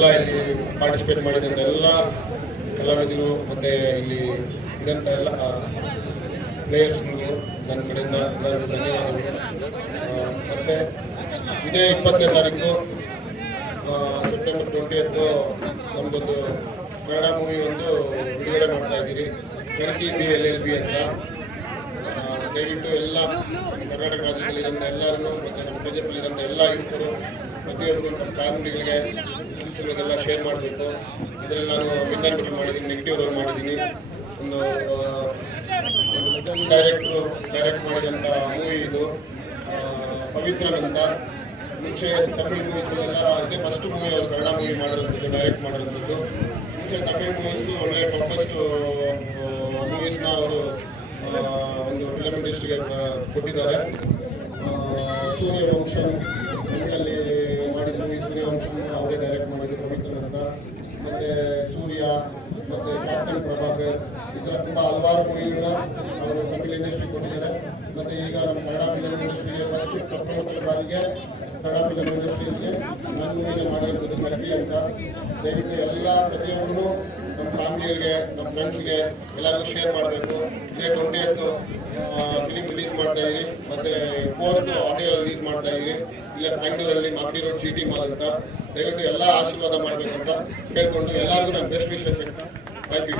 ಎಲ್ಲ ಇಲ್ಲಿ ಪಾರ್ಟಿಸಿಪೇಟ್ ಮಾಡಿದಂಥ ಎಲ್ಲ ಕಲಾವಿದರು ಮತ್ತು ಇಲ್ಲಿ ಇದ್ದಂಥ ಎಲ್ಲ ಪ್ಲೇಯರ್ಸ್ಗಳಿಗೂ ನನ್ನ ಕಡೆಯಿಂದ ಎಲ್ಲರಿಗೂ ಧನ್ಯವಾದಗಳು. ಮತ್ತು ಇದೇ 20ನೇ ತಾರೀಕು ಸೆಪ್ಟೆಂಬರ್ 20th ನಮ್ಮದೊಂದು ಕನ್ನಡ ಮೂವಿ ಒಂದು ಬಿಡುಗಡೆ ಮಾಡ್ತಾ ಇದ್ದೀರಿ, ಕರ್ಕಿ BLLB ಅಂತ. ದಯವಿಟ್ಟು ಎಲ್ಲ ಕರ್ನಾಟಕ ರಾಜ್ಯದಲ್ಲಿರೋಂಥ ಎಲ್ಲರೂ ಮತ್ತು ನಮ್ಮ KGF ಎಲ್ಲ ಯುವಕರು ಪ್ರತಿಯೊಬ್ಬರು ನಮ್ಮ ಫ್ಯಾಮಿಲಿಗಳಿಗೆ ಫ್ರೆಂಡ್ಸ್ಗಳಿಗೆಲ್ಲ ಶೇರ್ ಮಾಡಬೇಕು. ಇದರಲ್ಲಿ ನಾನು ವಿಜ್ಞಾನ ಮಾಡಿದ್ದೀನಿ, ನೆಗೆಟಿವ್ ರೋಲ್ ಮಾಡಿದ್ದೀನಿ. ಒಂದು ಡೈರೆಕ್ಟ್ ಮಾಡಿದಂಥ ಮೂವಿ ಇದು ಪವಿತ್ರನ್ ಅಂತ. ಮುಂಚೆ ತಮಿಳ್ ಮೂವೀಸಲ್ಲೆಲ್ಲ ಇದೇ ಫಸ್ಟ್ ಮೂವಿ ಅವರು ಕನ್ನಡ ಮೂವಿ ಮಾಡಿರೋಂಥದ್ದು, ಡೈರೆಕ್ಟ್ ಮಾಡಿರೋಂಥದ್ದು. ಮುಂಚೆ ತಮಿಳ್ ಮೂವೀಸು ಒಳ್ಳೆ ಟಾಪೆಸ್ಟ್ ಮೂವೀಸ್ನ ಅವರು ಒಂದು ಫಿಲಮ್ ಇಂಡಸ್ಟ್ರಿಗೆ ಕೊಟ್ಟಿದ್ದಾರೆ. ಸೂರ್ಯವಂಶಂ ತಮಿಳಲ್ಲಿ ಮಾಡಿದ ಮೂವಿ ಸೂರ್ಯವಂಶಂ ಅವರೇ ಡೈರೆಕ್ಟ್ ಮಾಡಿದ್ರು, ಪವಿತ್ರನ್ ಅಂತ. ಮತ್ತು ಸೂರ್ಯ ಮತ್ತು ಕ್ಯಾಪ್ಟನ್ ಪ್ರಭಾಕರ್, ಈ ಥರ ತುಂಬ ಹಲವಾರು ಮೂವಿಗಳನ್ನ ಅವರು ತಮಿಳ್ ಇಂಡಸ್ಟ್ರಿಗೆ ಕೊಟ್ಟಿದ್ದಾರೆ. ಮತ್ತು ಈಗ ನಮ್ಮ ಕನ್ನಡ ಫಿಲಮ್ ಇಂಡಸ್ಟ್ರಿಗೆ ಫಸ್ಟ್ ಪ್ರಥಮ ಬಾರಿಗೆ ಕನ್ನಡ ಫಿಲಮ್ ಇಂಡಸ್ಟ್ರಿಗೆ ನನ್ನ ಮೂವಿನ ಮಾಡಿರೋದು ಕರ್ಕಿ ಅಂತ. ದಯವಿಟ್ಟು ಎಲ್ಲ ಪ್ರತಿಯೊಬ್ಬರು ನಮ್ಮ ಫ್ಯಾಮಿಲಿಗಳಿಗೆ, ನಮ್ಮ ಫ್ರೆಂಡ್ಸ್ಗೆ ಎಲ್ಲರಿಗೂ ಶೇರ್ ಮಾಡಬೇಕು. ಇದೇ 20th ಫಿಲಿಮ್ ರಿಲೀಸ್ ಮಾಡ್ತಾ ಇದ್ದೀರಿ, ಮತ್ತು 4th ಆಡಿಯೋ ರಿಲೀಸ್ ಮಾಡ್ತಾ ಇದ್ದೀರಿ. ಇಲ್ಲೇ ಬ್ಯಾಂಗ್ಳೂರಲ್ಲಿ ಮಾಗಡಿ ರೋಡ್ GT ಮಾಲ್ ಅಂತ. ದಯವಿಟ್ಟು ಎಲ್ಲ ಆಶೀರ್ವಾದ ಮಾಡಬೇಕಂತ ಕೇಳ್ಕೊಂಡು ಎಲ್ಲರಿಗೂ ನಾನು ಬೆಸ್ಟ್ ವಿಶಸ್ ಹೇಳ್ತಾ ಥ್ಯಾಂಕ್ ಯು.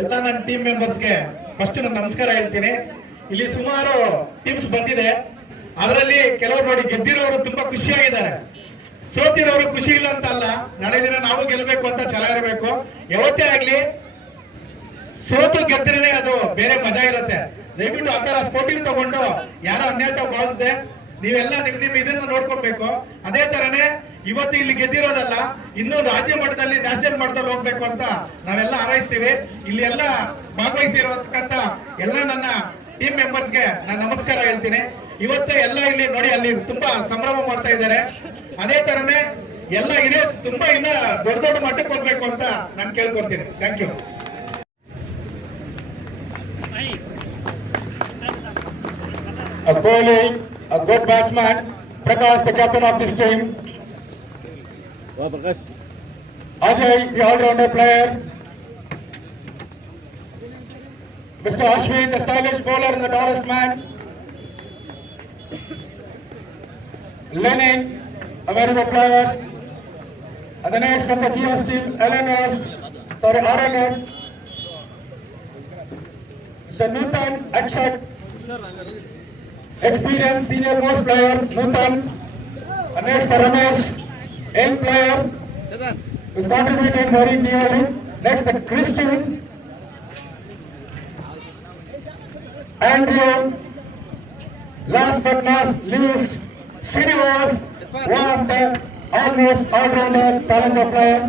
ಎಲ್ಲ ನನ್ನ ಟೀಮ್ ಮೆಂಬರ್ಸ್ಗೆ ಫಸ್ಟ್ ನಾನು ನಮಸ್ಕಾರ ಹೇಳ್ತೀನಿ. ಇಲ್ಲಿ ಸುಮಾರು ಟೀಮ್ಸ್ ಬಂದಿದೆ, ಅದರಲ್ಲಿ ಕೆಲವರು ನೋಡಿ ಗೆದ್ದಿರೋರು ತುಂಬಾ ಖುಷಿಯಾಗಿದ್ದಾರೆ, ಸೋತಿರೋರು ಖುಷಿ ಇಲ್ಲ ಅಂತ ಅಲ್ಲ. ನಾಳೆ ದಿನ ನಾವು ಗೆಲ್ಲಬೇಕು ಅಂತ ಛಲ ಇರಬೇಕು. ಯಾವತ್ತೇ ಆಗ್ಲಿ ಸೋತು ಗೆದ್ದರೆ ಅದು ಬೇರೆ ಮಜಾ ಇರುತ್ತೆ. ದಯವಿಟ್ಟು ಆ ತರ ಸ್ಪೋರ್ಟಿವ್ ತಗೊಂಡು ಯಾರೋ ಅನ್ಯಾಯ ಭಾವಿಸದೆ ನೀವೆಲ್ಲ ನಿಮ್ ಇದನ್ನ ನೋಡ್ಕೊಬೇಕು. ಅದೇ ತರನೇ ಇವತ್ತು ಇಲ್ಲಿ ಗೆದ್ದಿರೋದಲ್ಲ, ಇನ್ನೂ ರಾಜ್ಯ ಮಟ್ಟದಲ್ಲಿ ನ್ಯಾಷನಲ್ ಮಟ್ಟದಲ್ಲಿ ಹೋಗ್ಬೇಕು ಅಂತ ನಾವೆಲ್ಲ ಹಾರೈಸ್ತೀವಿ. ಇಲ್ಲಿ ಎಲ್ಲ ಭಾಗವಹಿಸಿರತಕ್ಕಂತ ಎಲ್ಲ ನನ್ನ ಟೀಮ್ ಮೆಂಬರ್ಸ್ಗೆ ನಾನು ನಮಸ್ಕಾರ ಹೇಳ್ತೀನಿ. ಇವತ್ತೇ ಎಲ್ಲ ಇಲ್ಲಿ ನೋಡಿ ಅಲ್ಲಿ ತುಂಬಾ ಸಂಭ್ರಮ ಮಾಡ್ತಾ ಇದ್ದಾರೆ. ಅದೇ ತರನೇ ಎಲ್ಲ ಇದೆ ತುಂಬಾ ಇನ್ನ ದೊಡ್ಡ ದೊಡ್ಡ ಮಟ್ಟಕ್ಕೆ ಹೋಗ್ಬೇಕು ಅಂತ ನಾನು ಕೇಳ್ಕೊತೀನಿ. Thank you. A bowling, a good batsman, Prakash, the captain of this team. Ajay, the all-rounder player. Mr. Ashwin, the stylish bowler and the tallest man. Lenin, a very good player. And the next from the GS team, RNS. Mr. Nutan Akshat, experienced senior most player, Nutan. And next, the Ramesh, young player, who is contributing very nearly. Next, the Christian, Andrew. Last but not least, Srinivas, one of the almost all-rounder talented player.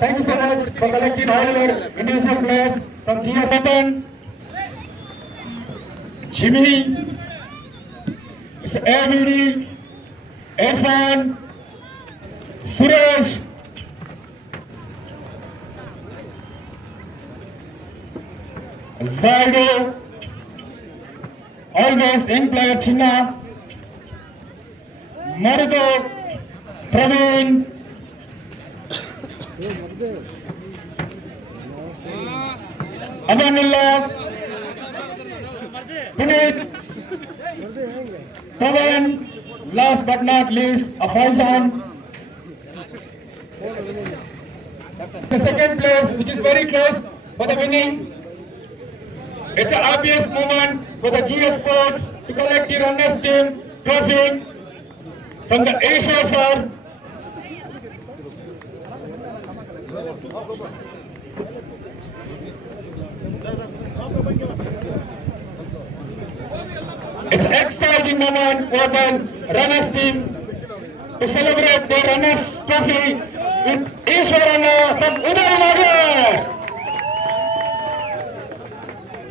Thank you so much for collecting all your individual players from GS7, Jimmy, Mr. ABD, Irfan, Suresh, Zaido, always young player Chinna, Marudu, Praveen, Amanullah, Puneet, Pavan, last but not least, Faizan. The second place, which is very close for the winning. It's an obvious moment for the GS Sports to collect the runners team trophy from the Asia sir. It's an exciting moment for the runners team to celebrate their runners trophy with Ishwarana from Udayanagar.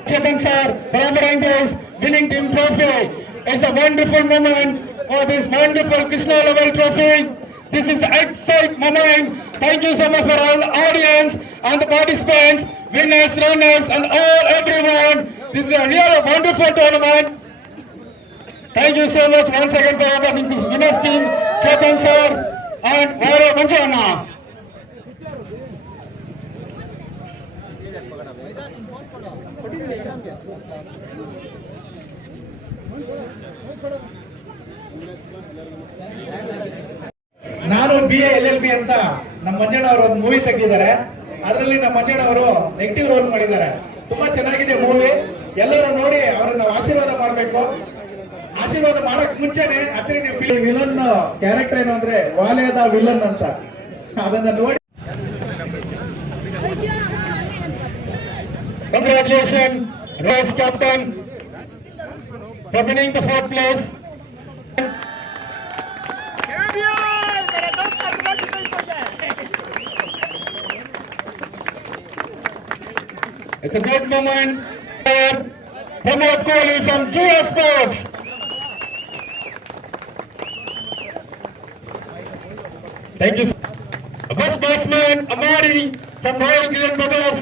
Chetan sir, remembering this winning team trophy. It's a wonderful moment for this wonderful Krishna level trophy. This is an exciting moment. Thank you so much for all the audience and the participants, winners, runners, and everyone. This is a really wonderful tournament. Thank you so much once again for watching this winners team. Chetan sir, and Vara Manjana. ನಾನು BA LLB ಅಂತ ನಮ್ಮ ಮಂಜಣ್ಣವರು ಒಂದು ಮೂವಿ ತೆಗೆದಿದ್ದಾರೆ. ಅದರಲ್ಲಿ ನಮ್ಮ ಮಂಜಣ್ಣವರು negative role ಮಾಡಿದ್ದಾರೆ. ತುಂಬಾ ಚೆನ್ನಾಗಿದೆ ಮೂವಿ. ಎಲ್ಲರೂ ನೋಡಿ ಅವ್ರನ್ನ ಆಶೀರ್ವಾದ ಮಾಡಬೇಕು. ಆಶೀರ್ವಾದ ಮಾಡಕ್ ಮುಂಚೆನೆ ಆಕ್ಚುಲಿ ನೀವು ವಿಲನ್ ಕ್ಯಾರೆಕ್ಟರ್ ಏನು ಅಂದ್ರೆ ವಾಲೆದ ವಿಲನ್ ಅಂತ ಅದನ್ನ ನೋಡಿ. Congratulations, race captain, for winning the 4th place. It's a good moment for Pramod Kohli from Jio Sports. Thank you. Bus batsman Amari from Royal Glen Brothers.